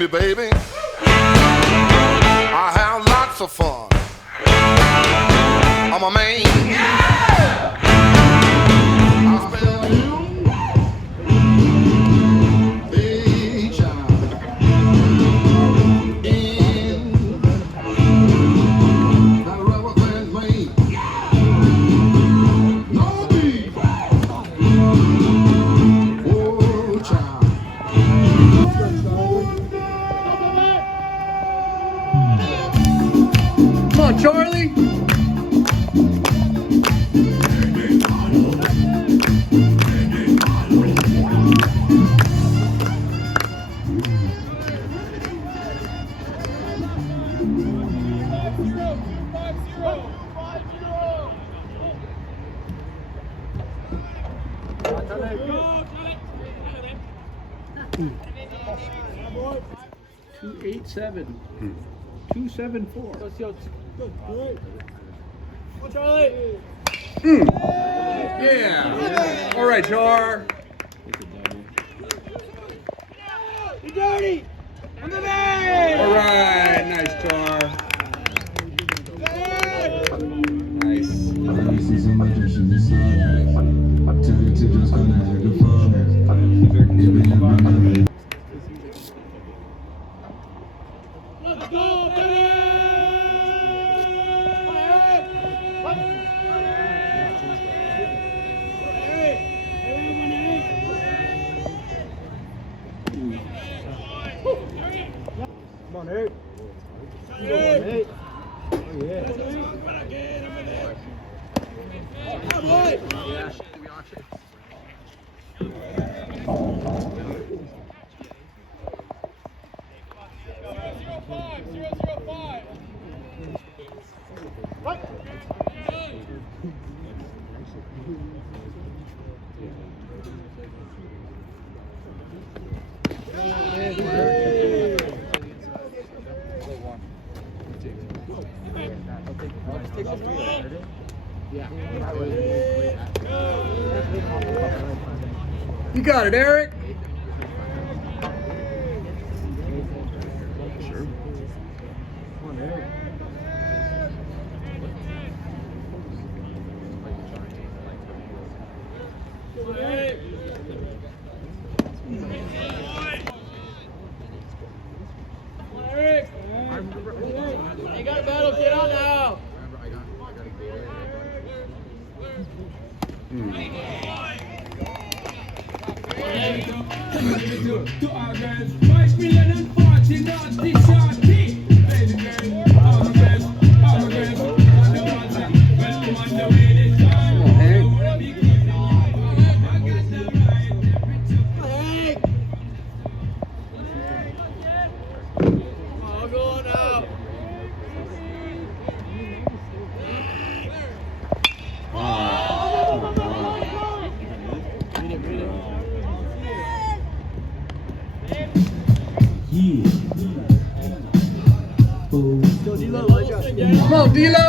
me, baby. I have lots of fun. I'm a man. I spell Come on, Charlie. Two 8-7. 2-7-4. Yeah. All right, Char. You dirty! On the man! All right, nice, Char. Nice. Let's go, baby! Come on, Eric. Come on, Eric. Oh, yeah. Come on, boy. You got it, Eric. You got a battle, get out now. To our girls, 5 million and 40 not this shorty. Baby girl, all the girls, on the ones that welcome on the way this time. I'll go now. Come on, D-Lo.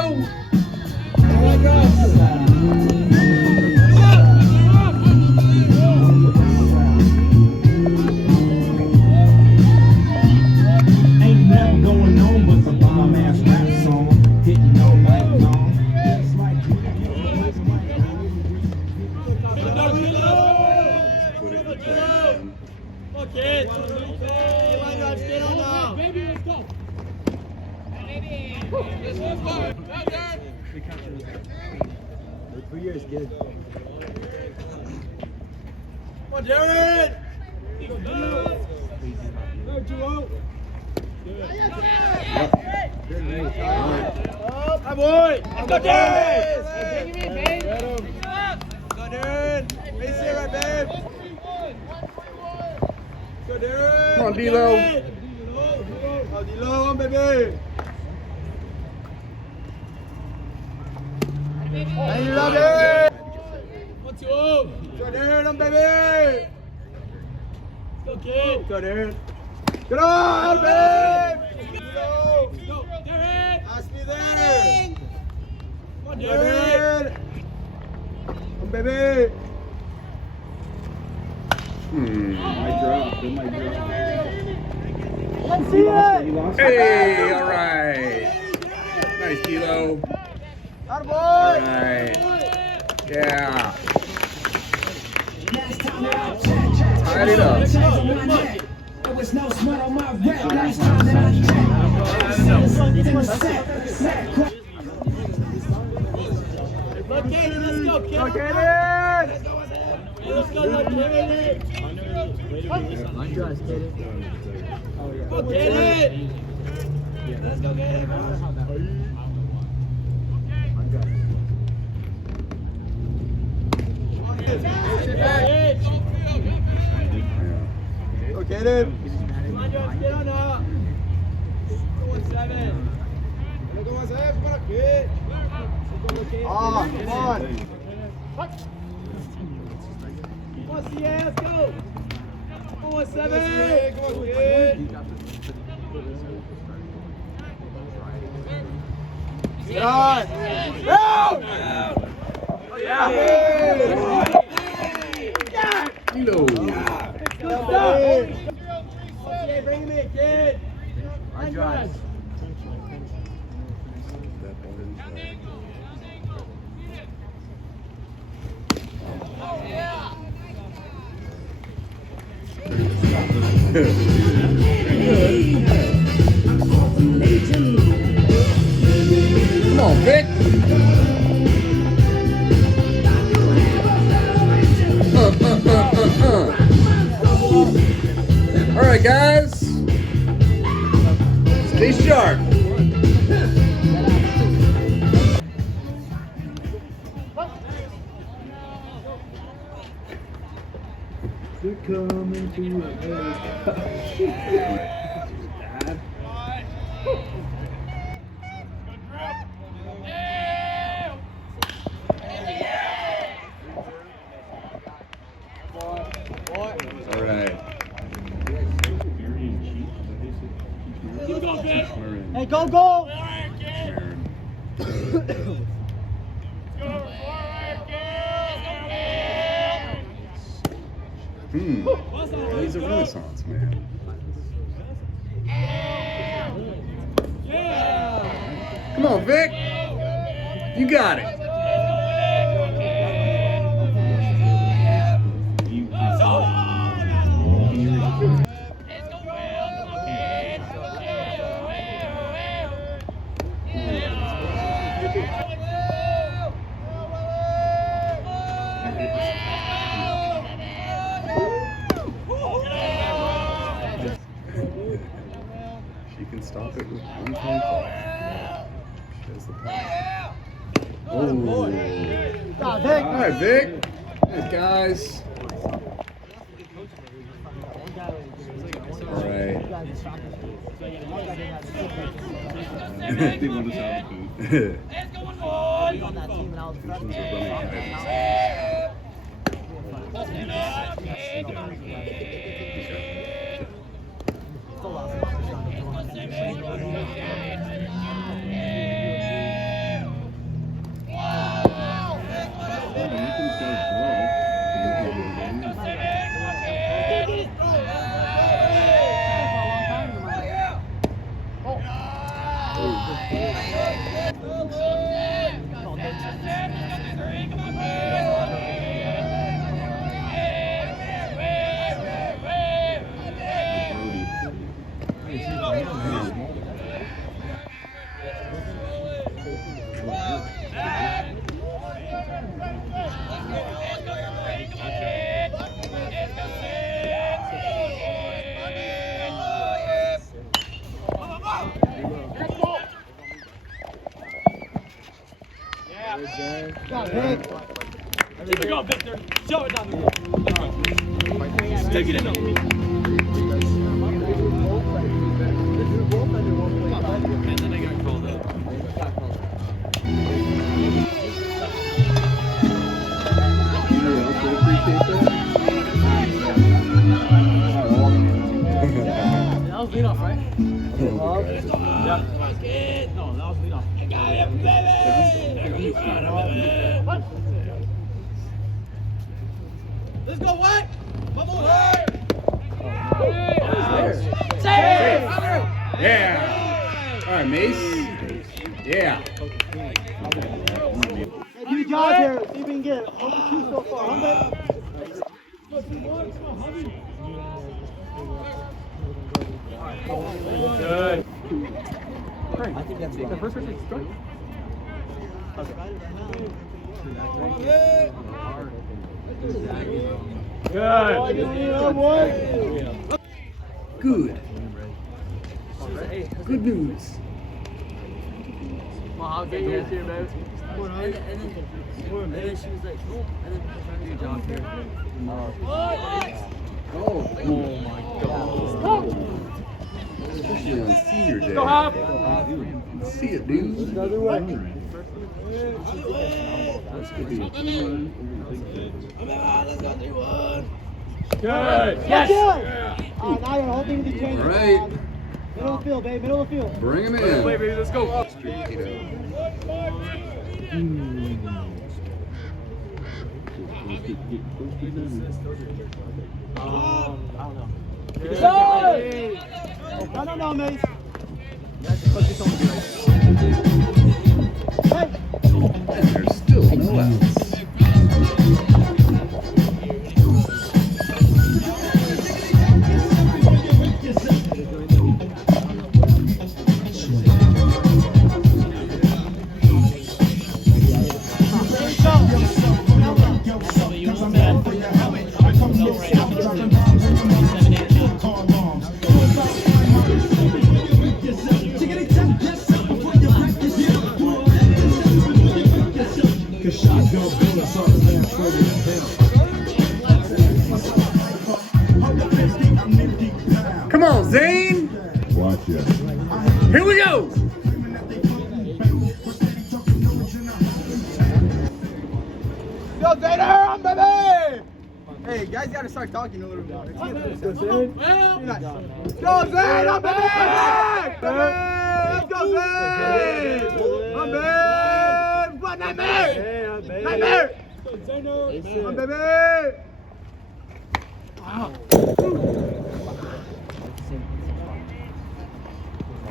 Ain't nothing going on but some bomb ass rap song. Hitting all night long. It's like Okay. Get on now. Baby, let's go. Let's go. For years, good. Come on, Jared. Hi, boy. Let's go, Jared. Go, Jared. Face it right, babe. Go, Jared. Come on, D-Lo. Oh, D-Lo, on, baby. Hey, you love it. 1, 2, go, Jared, on, baby. Go, kid. Go, Jared. Get on, babe. Go, Jared. Ask me there. Come on, Jared. Come, baby. My drop. Hey, all right. Nice, Kilo. All right. Yeah. Tied it up. There was no sweat on my rap last time that I checked. Let's go, kid. Let's go, let's go, get it. Let's go get it. Go get it. Come on, Josh, get on up. 7. Ah, come on. Come on, CA, let's go. Come on, 7. Come on, kid. Shot. Out. Kilo. CA, bring him in, kid. Come on, Come on, Vic. All right, guys. Stay sharp. They're coming to America. All right. Hey, go, go! He's a renaissance man. Come on, Vic. You got it. She can stop it with one phone call. She has the power. Oh. All right, Vic. Nice, guys. All right. Keep it going, Victor. Show it down the road. Stick it in there. And then I got called up. That was lead off, right? Yeah. No, that was lead off. You got him, baby! Let's go, what? Come on, hey! Save! right, Mace. Yeah. Hey, do your job here. See if we can get it. Over 2 so far. Hombre. I think that's the first person struck. Good. Good news. I'll get you here, man. And then she was like, oh, and then trying to do a job here. Oh my God. Especially on senior day. Go hop. See it, dude. Another way. This could be a Good. Yes! Now you're hoping to change. All right. Middle of the field, babe. Middle of the field. Bring him in. Wait, baby, let's go. I don't know, Mace. And there's still no outs. Come on, Zane. Watch it. Here we go. Go, Zader, baby! Hey, guys gotta start talking a little bit more. Go, Zader, baby! Let's go, Zader! What, Nightmare? Nightmare! Baby!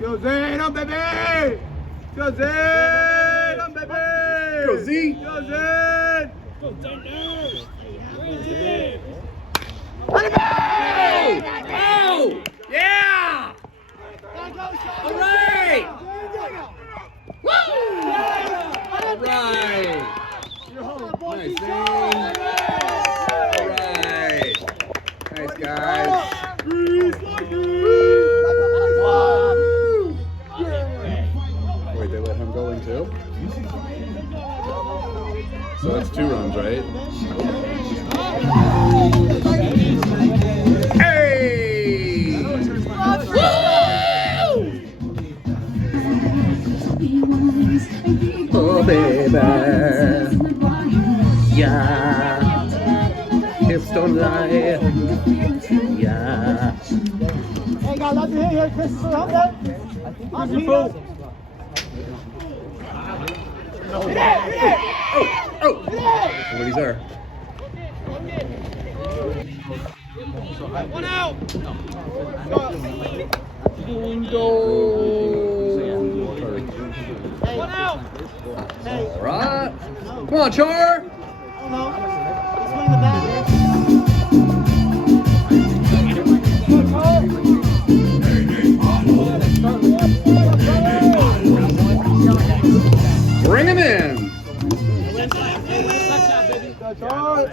Go, Zader, baby! Go, Zader, baby! Go, Z. Go, Zader! Oh! Yeah! All right! Woo! All right! Nice, Zane. All right. Nice, guys. Wait, they let him go in too? So that's 2 runs, right? Hey! Oh, baby. Yeah. Hips don't lie. Yeah. Hey, got lots of hit here, Christopher. Help that. On Peter. Oh! Somebody's there. One out! One out! All right. Come on, Char. Oh, no. Swing the bat. Bring him in. Charlie!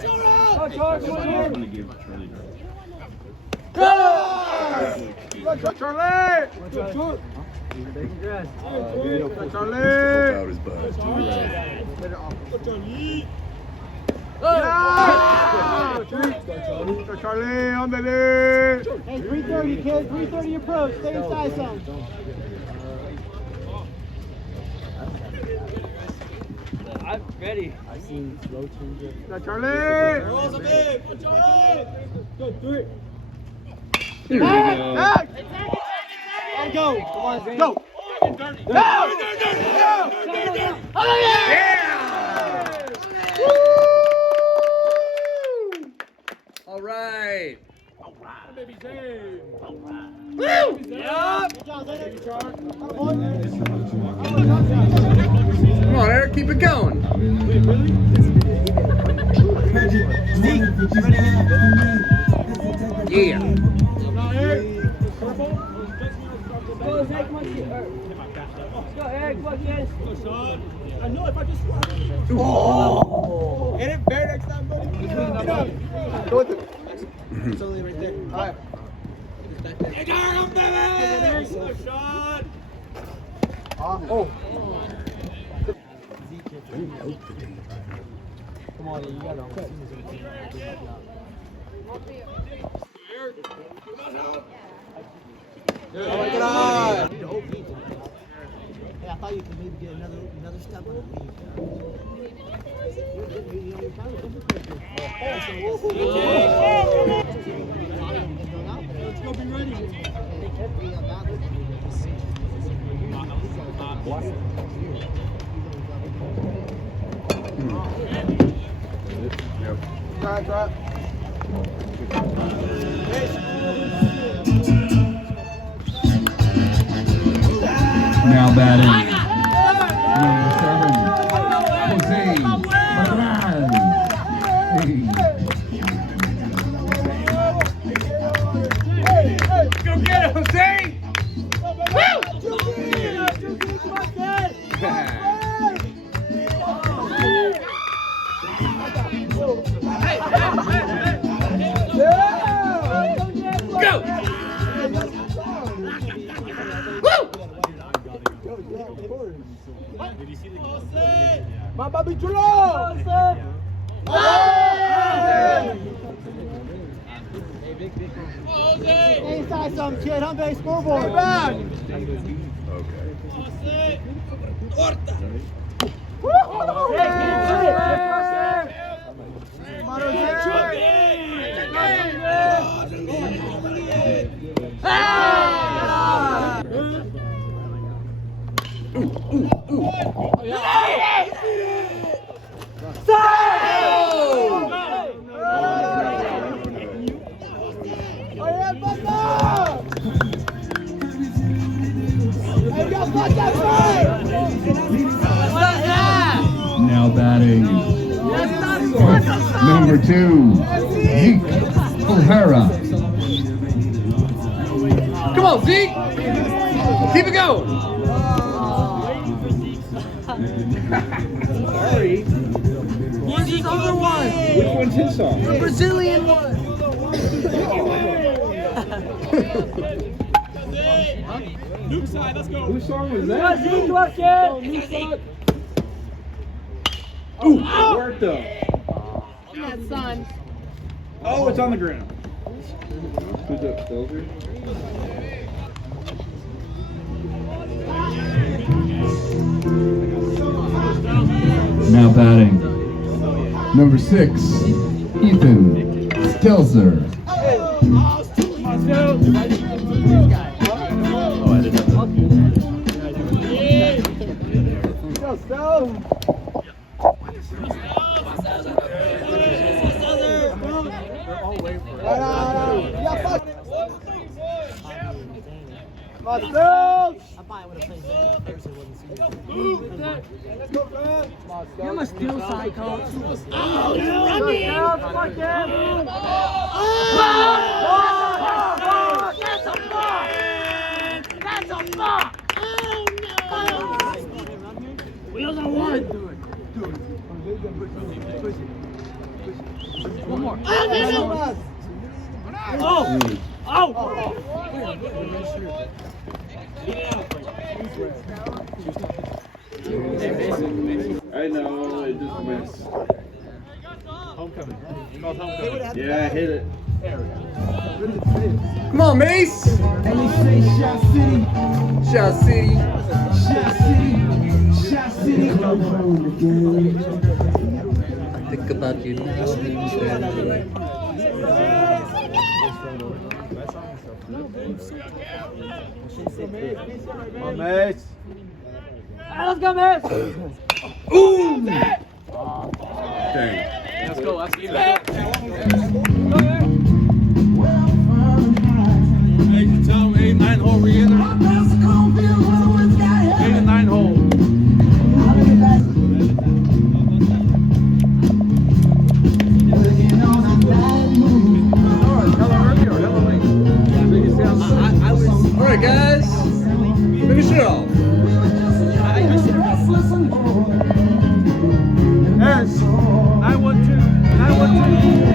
Charlie! Out his butt. Charlie, on baby! Hey, 330, kid. 330 approach. Stay inside some. I'm ready. Charlie! Here we go. Back! Let go. Come on, Zane. Go! Yeah! Woo! All right. baby, Zay. Come on, Eric, keep it going. Yeah. Go, Zach, come on, get her. Go, Eric, come on, get it. I know if I just walk. Hit it fair next time, buddy. Go with it. It's only right there. All right. You got him, baby! Good shot. Oh. Come on, you got it. Oh my God. Hey, I thought you could maybe get another step on Let's go, be ready. Drop. Now batting. Number 7, Jose Moran. Go get it, Jose! My baby Chulo! Inside some kid, I'm base scoreboard. Back! Now batting. Number 2, Zeke O'Hara. Come on, Zeke. Keep it going. Where's this other one? Which one's his song? The Brazilian one. Nuke side, let's go. Whose song was Come on, that? Zeke, come on, kid. Ooh, worked up. Yeah, son. Oh, it's on the ground. Who's up, Stelzer? Now batting. Number 6, Ethan Stelzer. You're my steal side, coach. Oh, you run me! That's a block! That's a block! Oh, no! Wheels on one! One more. Oh! Oh! I know, it just missed. Homecoming. Yeah, hit it. Come on, Mace! And they say Shot City, Shot City. Shot City, Shot City. Think about you. My mates. Let's go, man! Ooh! Dang. Let's go, let's get it. it off. Yes. 9-1-2. 9-1-2.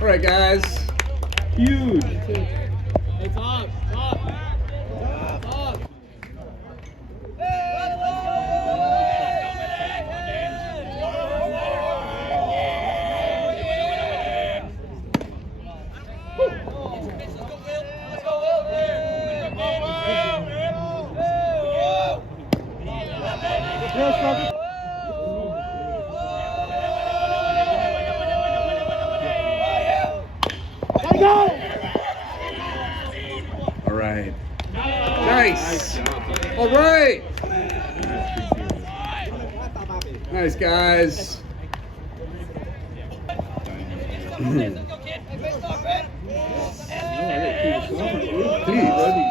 All right, guys. Huge. It's up. Up. Up. All right. Nice. All right. Nice, guys.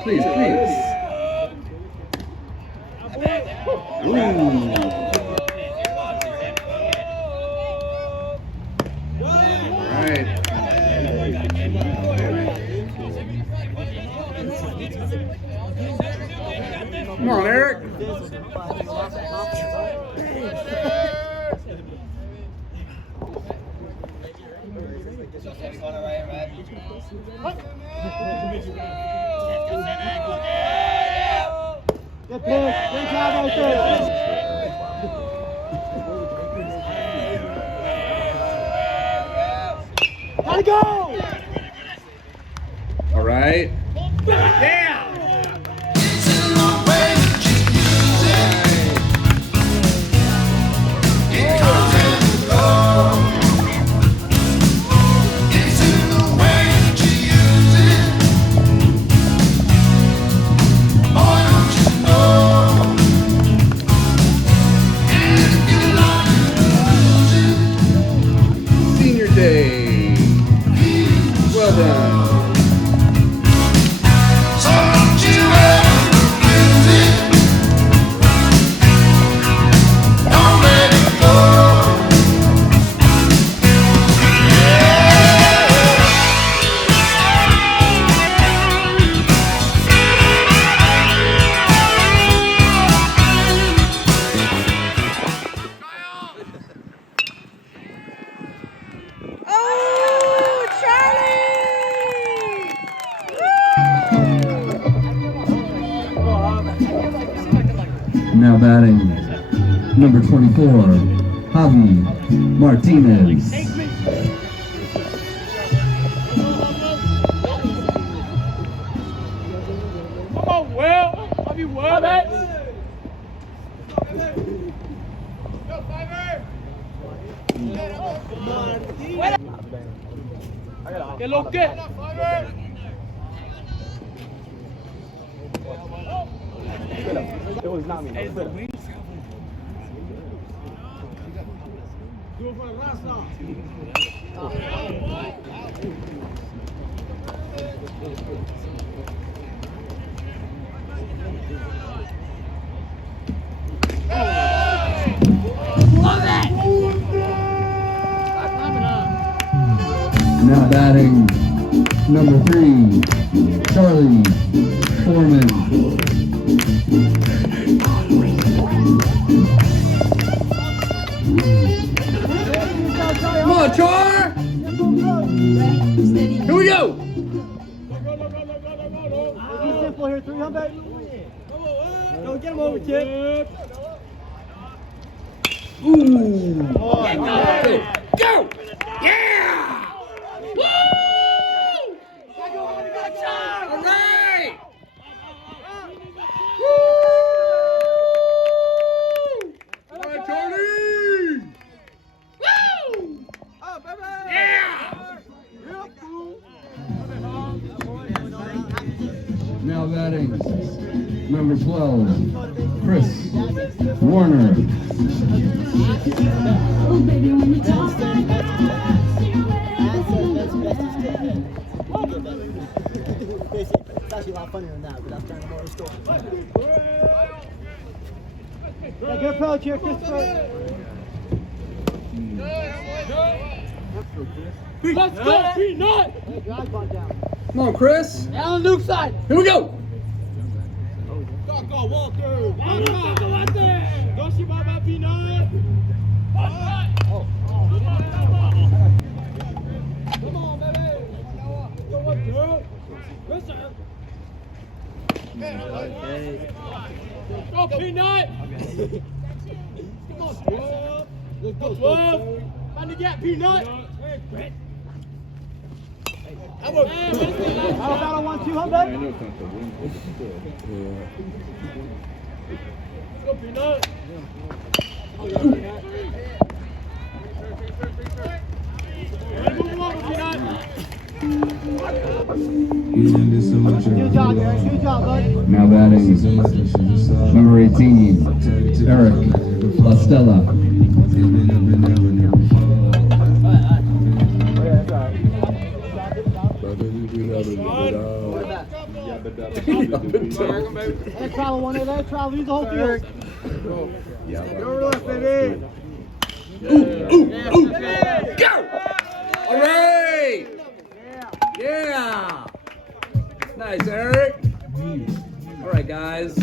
Please. Ooh. Right. Come on, Eric. Good push. Great job out there. Gotta go! All right. Senior day. Well done. Oh, Charlie! Now batting, number 24, Javi Martinez. Come on, Will. I'll be well, man. Que lo que. It was not me. Do it for the last now. Now batting, number 3, Charlie Foreman. Come on, Char! Here we go. Be simple here, 300. Go get him over, kid. Ooh. Go! Yeah! Woo! All right! Woo! All right, Charlie! Woo! Oh, baby! Yeah! Now batting, number 12, Chris Warner. Oh, baby, when you talk like that, It's actually a lot funnier than that, but that's kind of more story. Yeah, good approach here, Christopher. Let's go, Peanut! Drag ball down. Come on, Chris. Down Luke's side. Here we go. Go, Walter! Walter! Go, see Baba Peanut! Come on, baby! Go, Walter! Yes, sir! Go, Peanut! Come on, 12! Let's go, 12! Find the gap, Peanut! How about a 1-2, huh, I babe? know it's not the win. Let's go, Peanut! Move him over, Peanut! Good job, Eric. Good job, bud. Now batting, number 18, Eric LaStella. Air travel, one air travel. Use the whole field. Go left, baby. Ooh, go! All right. Yeah. Nice, Eric. All right, guys.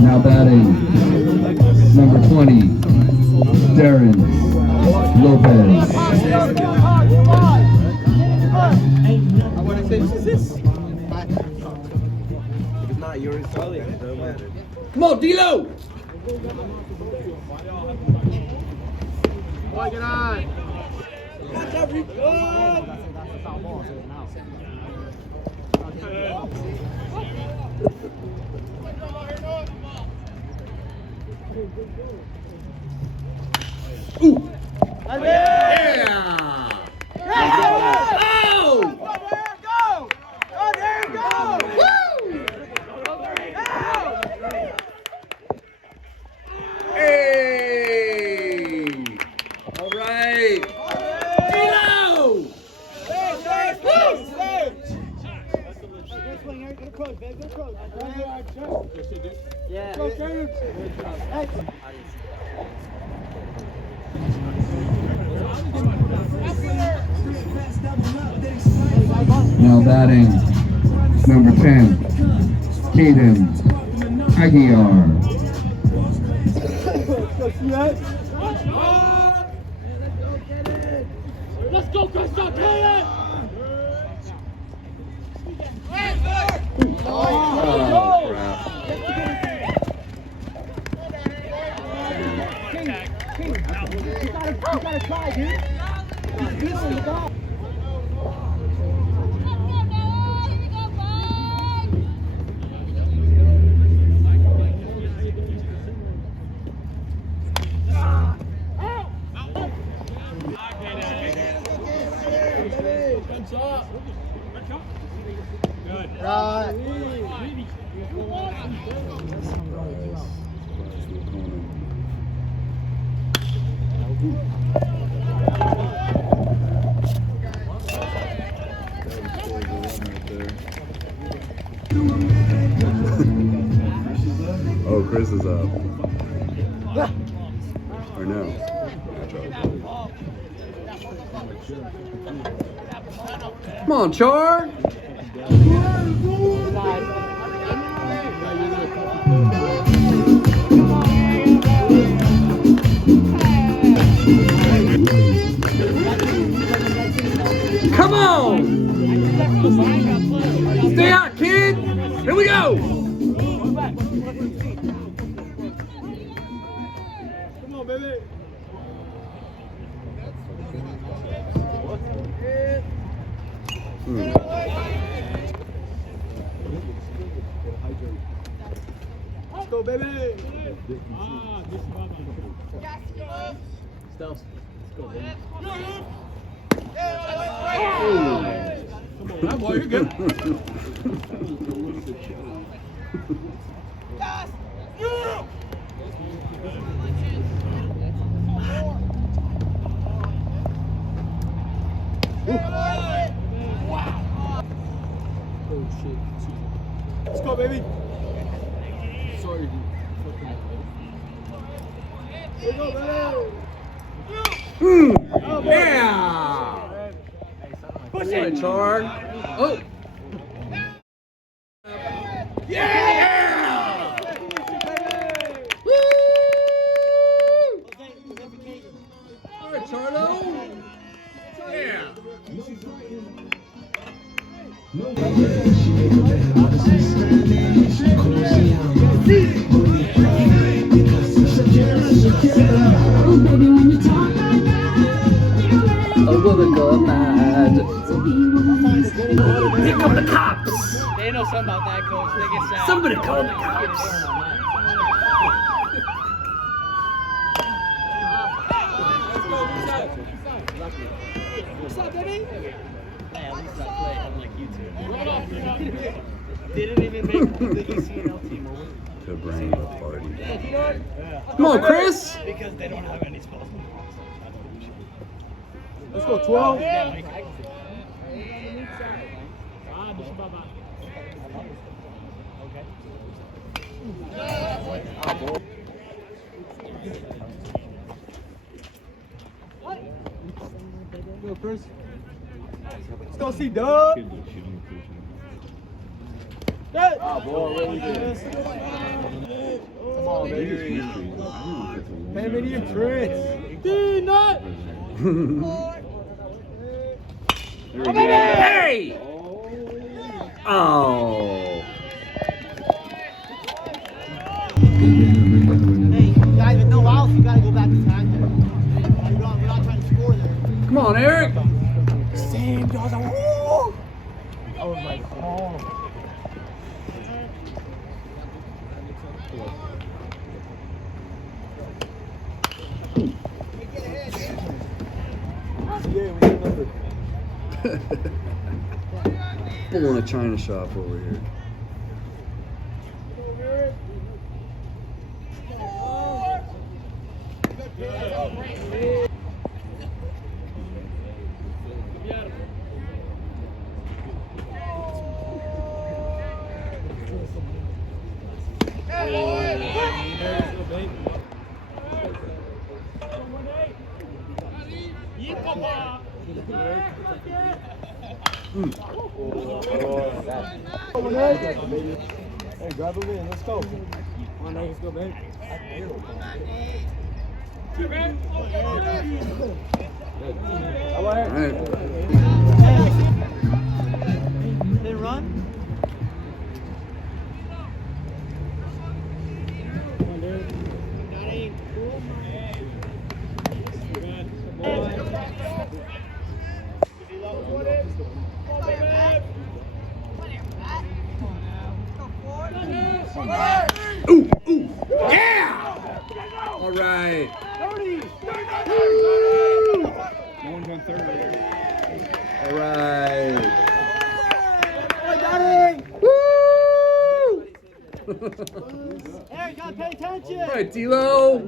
Now batting, number 20, Darren Lopez. I want to say, who's this? If it's not yours, it doesn't matter. Come on, D-Lo. Get on. Watch out, Rico. Ooh. Yeah. Oh. Go. Go there, go. Woo. Hey. All right. Go. Good swing, Eric. Good approach, babe. Good approach. Yeah. Hey. Now batting, number 10, Caden Aguiar. Let's go, Christoph! Get it! Oh, crap. You gotta try, dude. He's good on the ball. Oh, Chris is up. Or no? Come on, Char. on! Stay out, kid! Here we go! Come on, baby. Let's go, baby. Stealth. That boy, you're good. Let's go, baby. Sorry. Here we go, baby. Yeah! Push it, Char. Oh! Yeah! Woo! All right, Charlo. Yeah. Oh, baby, when you talk like that, A woman gone mad. Here come the cops. They know something about that, coach. They get sad. Somebody call the cops. What's up, baby? Hey, at least I play unlike you two. Didn't even make the ECNL team over. To bring the party. Come on, Chris. Because they don't have any spells. Let's go, 12. Go, Chris. Let's go see Doug. Good. Oh, boy, really good. Come on, baby. Hey, and Chris. Dude, not. Hey! Oh. Hey, guys, with no outs, you gotta go back to time. We're not trying to score there. Come on, Eric. Same, guys. Woo! I was like, oh. Pulling a China shop over here. Hey, grab him in. Let's go. Come on, let's go, babe. All right. They run. Ooh, ooh, yeah! All right. No one's on third. All right. Woo! Woo! Hey, you gotta pay attention. All right, D'Lo.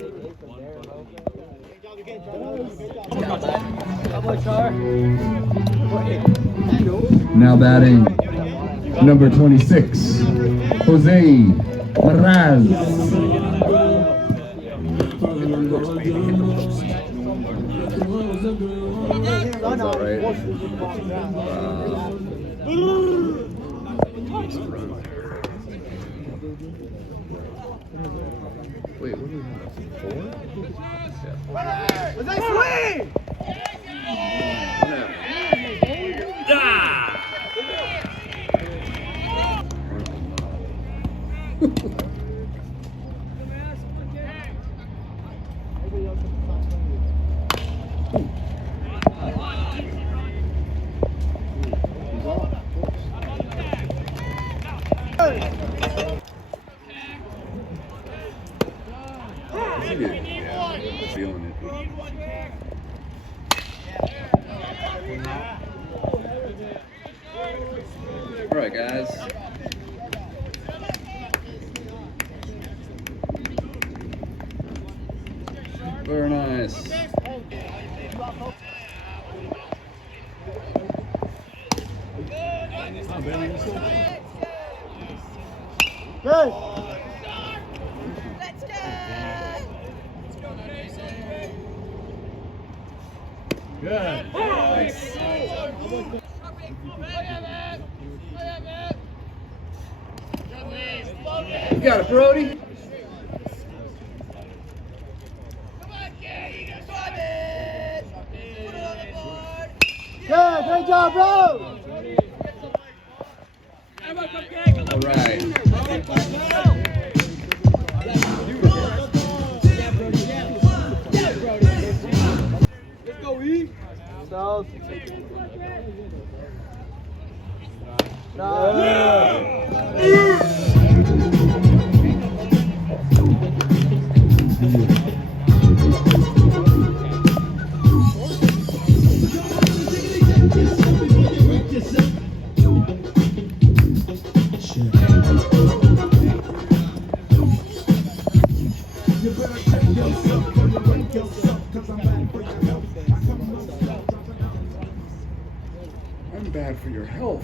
Now batting, number 26, Jose Maraz. That's all right. Wait, what do we have? 4? Was that swing? Ah! Yeah, feeling it. All right, guys. Very nice. Good. Good. Nice. You got it, Brody. Good. Great job, bro. All right. Let's go, E. Styles. I'm bad for your health.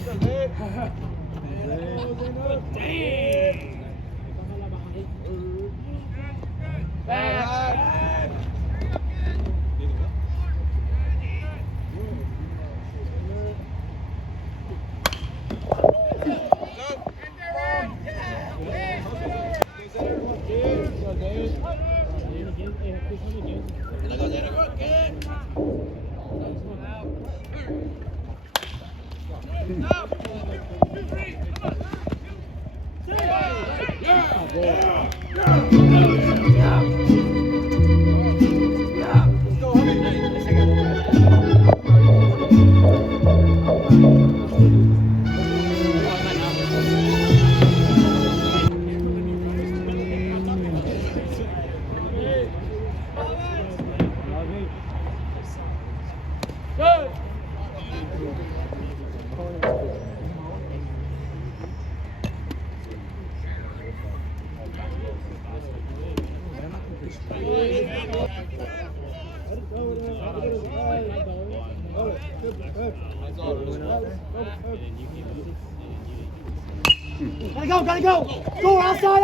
Gotta go. Go outside.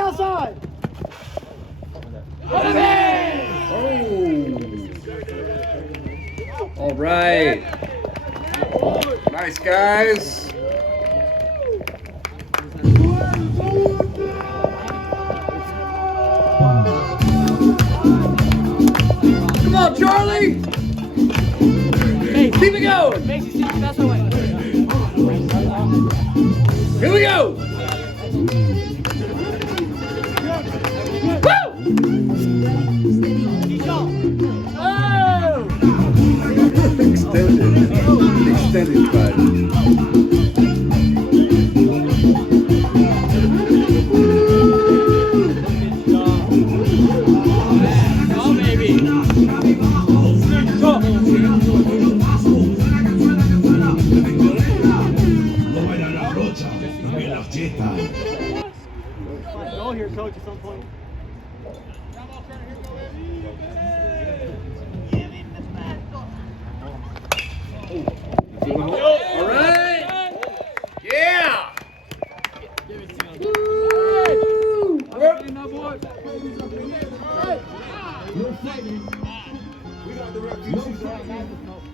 Oh. All right. Nice, guys. Come on, Charlie. Keep it going. Here we go. Extended cut. Go here, coach, at some point. All right. Yeah.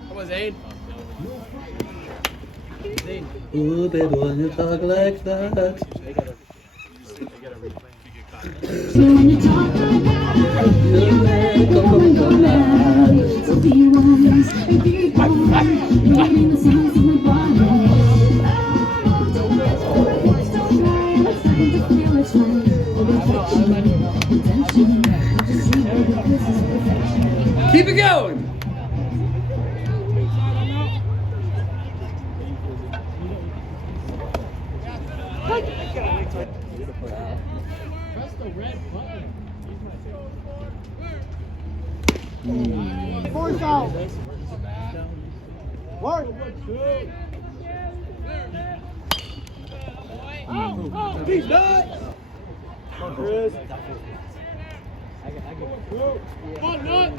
What was Aid? Ooh, baby, when you talk like that. So when you talk like that, you make go mad. So be wise, be quiet. You're getting the size of my body. Don't cry, let's not interfere, it's fine. Press the red button. Force out. Work. He's done. Chris. Fun nut!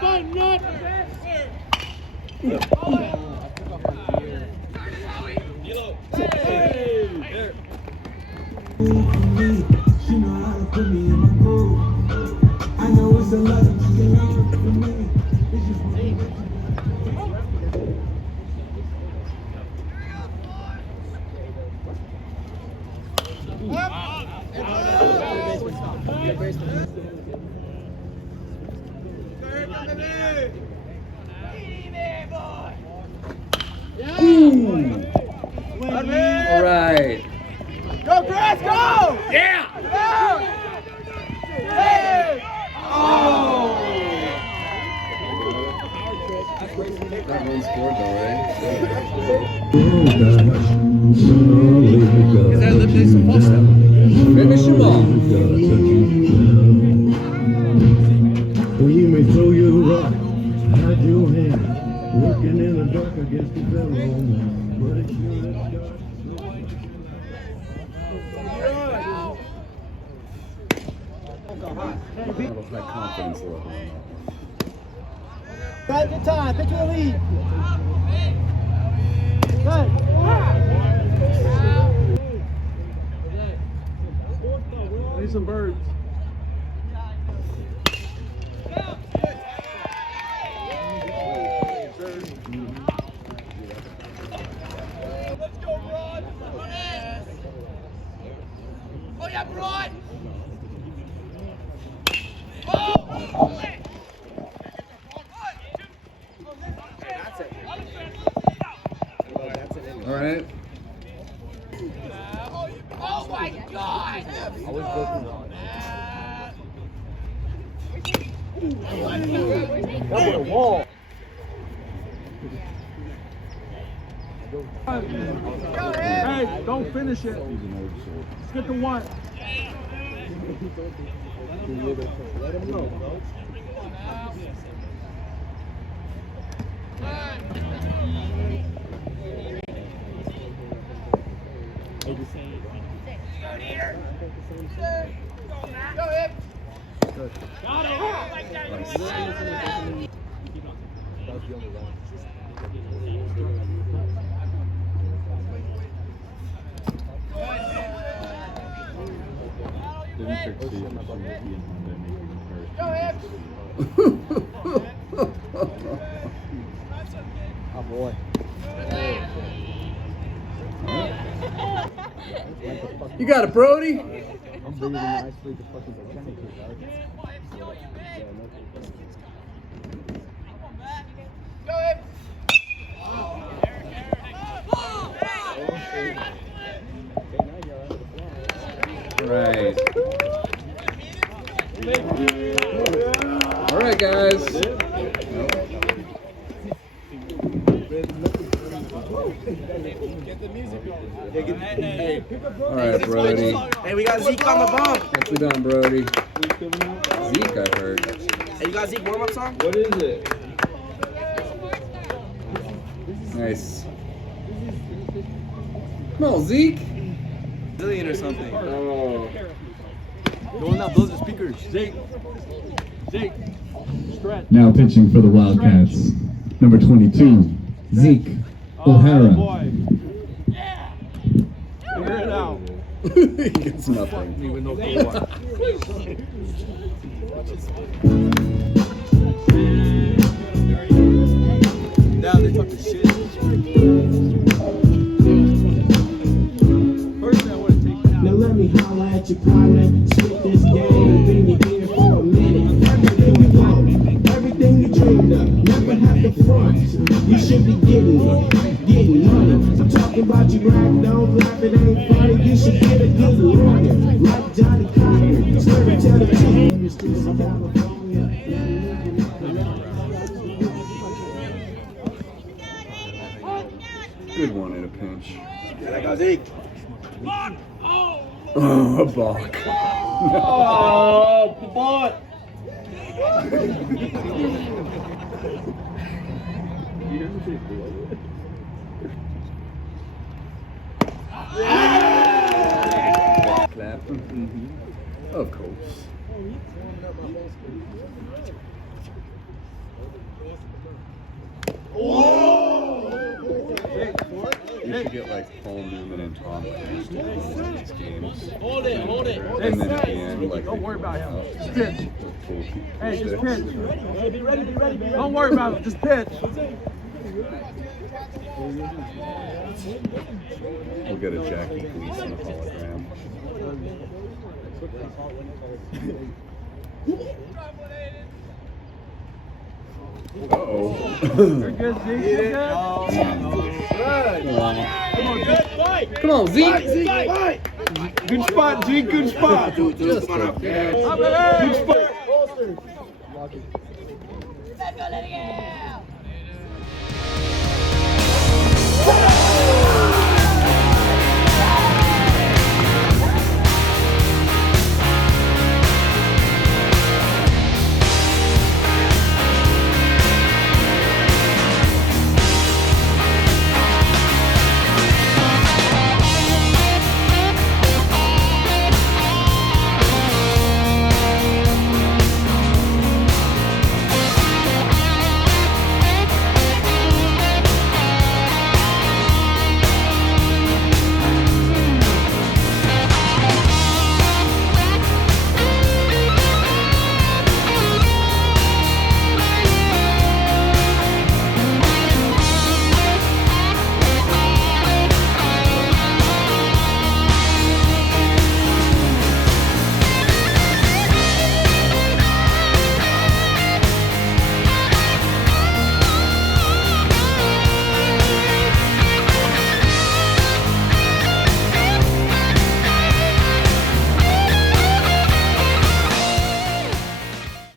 Fun nut! She know how to put me in my groove. I know it's a lot of fucking love for me. It's just All right. Go, Chris, go! Yeah. Go! Hey! Oh! That one scored though, right? Because I lived in some stuff. Finish them all. Well, you may throw your rock, hide your hand, working in the dark against the fellow. But it's you that starts. High confidence level. Right the time, pitch your lead. Good. Need some birds. Let's go, Broad. Oh, yeah, Broad. All right. Oh, my God. That was a wall. Hey, don't finish it. Let's get the one. Let him know, bro. Got it! Oh boy. You got it, Brody. I'm bigger than the ice fleet to fucking Botanic here, Right. All right, guys. All right, Brody. Hey, we got Zeke on the bump. Nicely done, Brody. Zeke, I heard. Hey, you got Zeke warm-up song? What is it? Nice. Come on, Zeke. Brazilian or something. Oh. The one that blows the speakers. Zeke. Zeke. Stretch. Now pitching for the Wildcats, number 22, Zeke O'Hara. Boy. Figure it out. He gets nothing. Don't even know what. Now they talking shit. First I want to take it out. Now let me holler at your partner, spit this game, bring you here for a minute. Everything you want, everything you dreamed of, never have to front. You should be getting it, getting money. I'm talking about you right, don't laugh, it ain't funny. You should get a good lawyer, like Johnny Cochran. Storyteller too. In the streets of California. Good one in a pinch. Yeah, that goes Zeke. Oh, a balk. Oh, but. Clap. Of course. You should get like Paul Newman and Tom Cruise to come on these games. Hold it, hold it. And then at the end, like, Don't worry about him. Just pitch. Hey, just pitch. Be ready, be ready. Don't worry about it. Just pitch. We'll get a Jackie Gleason hologram. Uh-oh. You're good, Zeke. You're good. Come on, Zeke. Good spot, Zeke. Good spot. Just Good spot.